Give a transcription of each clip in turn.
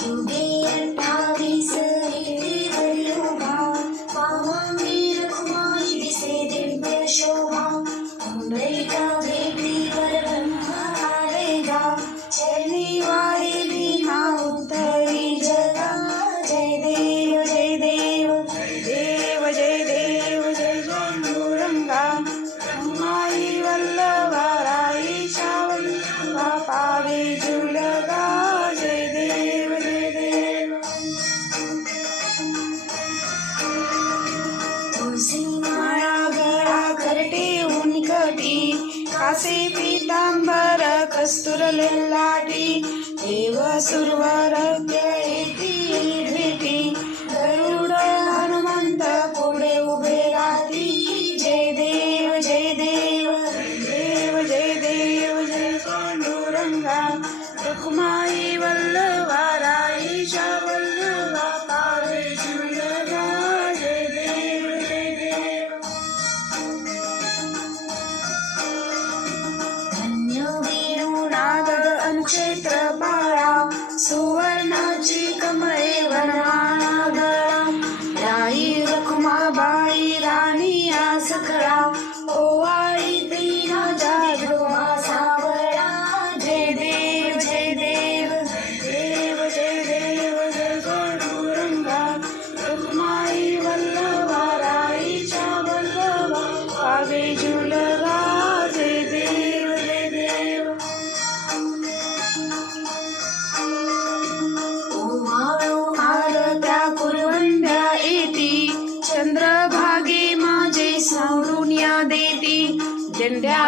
Indian Paris कासे पीतांबर कस्तुर लाटी देव So I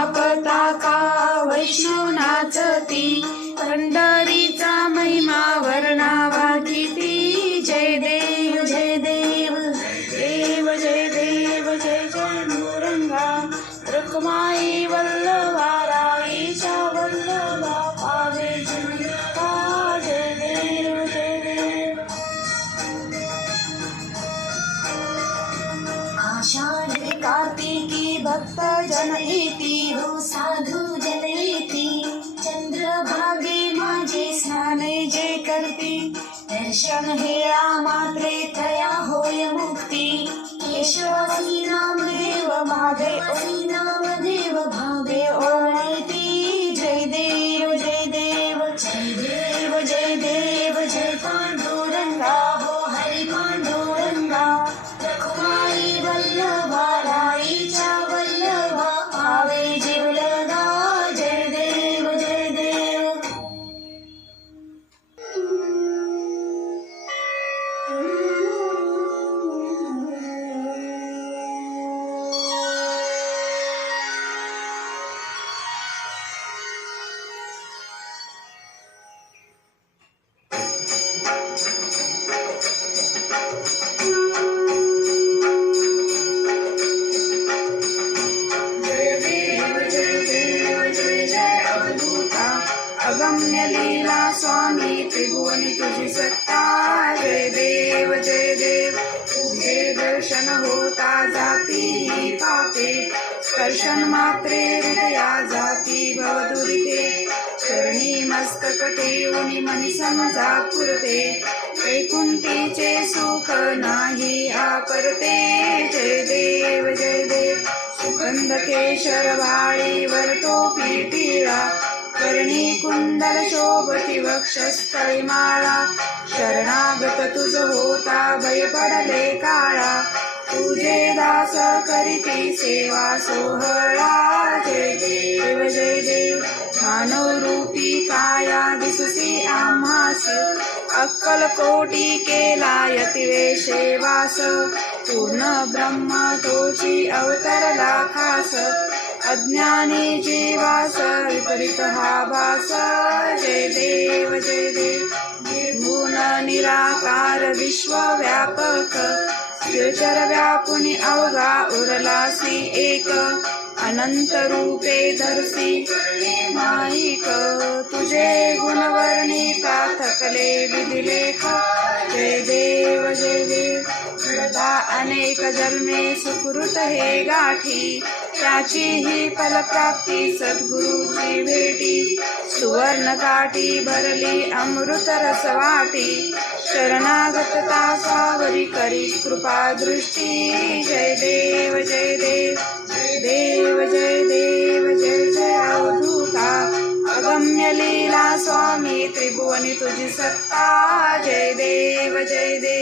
पताका भक्त जन येती हो साधू जनयती। चंद्रभागे माझे स्नान जे करती दर्शन हे मात्रे तया होय मुक्ती। केशवसी नामदेव भावे ओई नामदेव भावे ओळती होता जाती ही पापे. स्पर्शन मात्रे हृदया जाती भवदुरिते चरणी मस्तक ठेवून मनी समजा पुरते. वैकुंठीचे सुख नाही आपरते. जय देव जय देव. सुगंध केशर वाळीवर टोपी टिळा. करणी कुंडल शोभती वक्षस्थळी माळा. शरणागत तुझ होता भय पडले काळा. तुझे दास करीते सेवा सोहळा. जय देव जय देव. मानव रूपी काया दिससी आम्हास. अक्कल कोटी केला यतिवे वास पूर्ण ब्रह्म तोची अवतरला खास अज्ञानी जीवास विपरीत हा भास. जय देव जय देव. निर्गुण निराकार विश्वव्यापक. स्थिरचर व्यापुनी अवघा उरलासी एक. अनंत रूपे धरसी माईक तुझे गुणवर्णिता थकले विधिलेख. जय देव जय देव. घडता अनेक जन्मे सुकृत हे गाठी. त्याची ही फलप्राप्ती सद्गुरूची भेटी. सुवर्ण काठी भरली अमृत रसवाटी. शरणागत तासावरी करी कृपा दृष्टी. जय देव जय देव जय देव जय देव जय जय अवधूता. अगम्य लीला स्वामी त्रिभुवनी तुझी सत्ता. जय देव जय देव.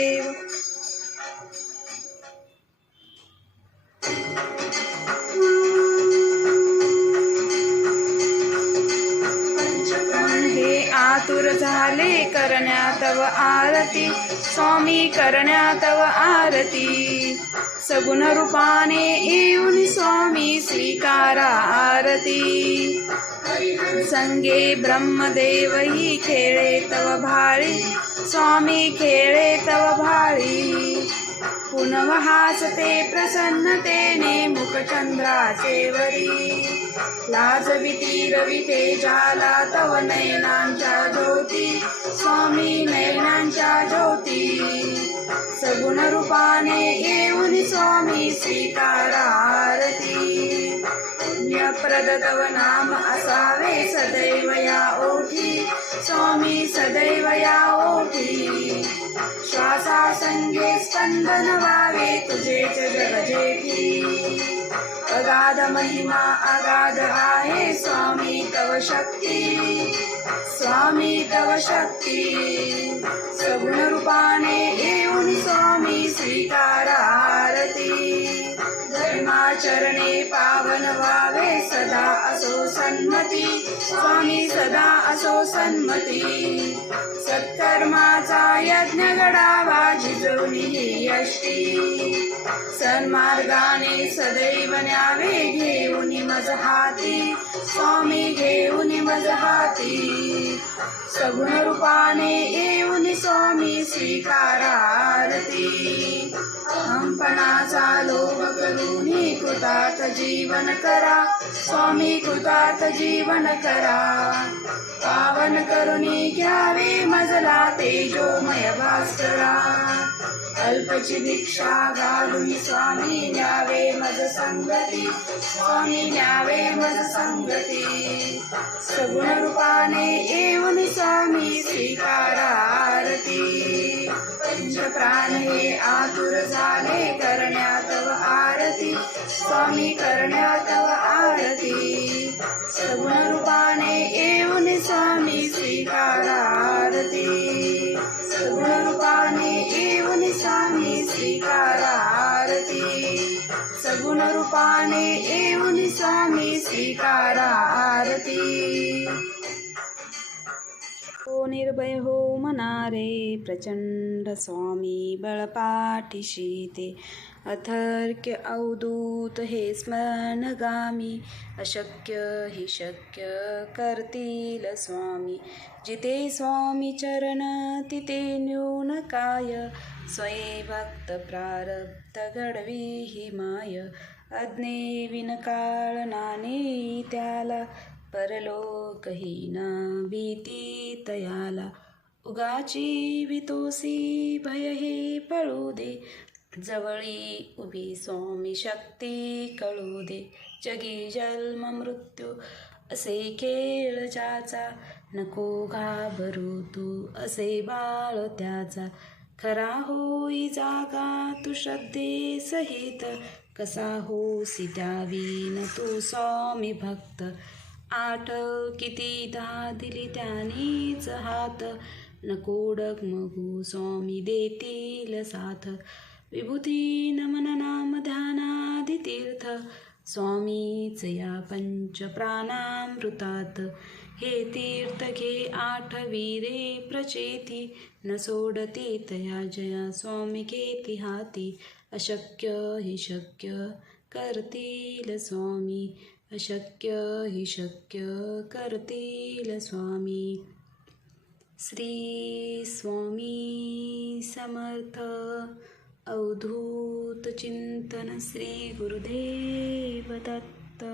आतुर झाले करण्यातव आरती. स्वामी करण्यातव आरती. सगुण रूपाने येऊन स्वामी स्वीकारा आरती. संगे ब्रह्मदेव ही खेळे तव भाळी. स्वामी खेळे तव भाळी. पुनव हासते प्रसन्नतेने मुखचंद्राचे वरी. लाजविती रवितेजाला तव नयनांच्या ज्योती स्वामी नयनांच्या ज्योती. सगुण रूपाने येऊन स्वामी स्वीकारा आरती पुण्यप्रद तव नाम असावे सदैव या ओठी स्वामी सदैव या ओठी. श्वासासंगे स्पंदन व्हावे तुझे जग जेठी अगाध महिमा अगाध आहे स्वामी तव शक्ती स्वामी तव शक्ती। सगुण रूपाने येऊन स्वामी स्वीकारा आरती धर्माचरणे पावन व्हावे सदा असो सन्मती. स्वामी सदा असो सन्मती. सत्कर्माचा यज्ञ घडावा जिजवणी ही यष्टी. सन्मार्गाने सदैव न्यावे घेऊन मज हाती स्वामी घेऊन मज हाती सगुण रूपाने येऊन स्वामी स्वीकारारती. आरती लोभ करून कृतार्थ जीवन करा. स्वामी कृतार्थ जीवन करा. पावन करुणी घ्यावे मजला तेजोमय भास्करा. अल्पची दीक्षा घालून स्वामी न्यावे मज संगती. स्वामी न्यावे मज संगती. सगुण रूपाने येऊन स्वामी स्वीकारा आरती. पंच प्राण हे आतुर झाले करण्यातव आरती. स्वामी करण्यात आरती. सगुण रूपाने येऊन स्वामी स्वीकारा आरती. सगुण रूपाने येऊन स्वामी स्वीकारा आरती. सगुण रूपाने येऊन स्वामी स्वीकारा आरती. तो निर्भय हो मनारे प्रचंड स्वामी बळपाठीशी ते अथर्क्य अवधूत हे स्मरणगामी अशक्य हि शक्य करतील स्वामी. जिथे स्वामी चरण तिथे न्यून काय. स्वये भक्त प्रारब्ध घडवी हि माय. अज्ञे विनकाळ नाने त्याला परलोकहीना भीती तयाला उगाची वितोसी भय हे पळू दे. जवळी उभी स्वामी शक्ती कळू दे. जगी जन्म मृत्यू असे खेळ ज्याचा नको घाबरू तू. असे बाळ त्याचा खरा होई जागा तू श्रद्धे सहित. कसा होसी द्यावीन तू स्वामी भक्त आठ किती दा दिली त्यानेच हात. नकोडक मगू स्वामी देतील साथ. विभूती नमन नाम ध्यानादि तीर्थ. स्वामीच या पंच प्राणामृतात. हे तीर्थ घे आठ वीरे प्रचेती. न सोडते तया जया स्वामी घेती हाती. अशक्य हि शक्य करतील स्वामी. अशक्य हि शक्य करतील स्वामी. श्री स्वामी समर्थ. अवधूत चिंतन श्री गुरुदेव दत्त.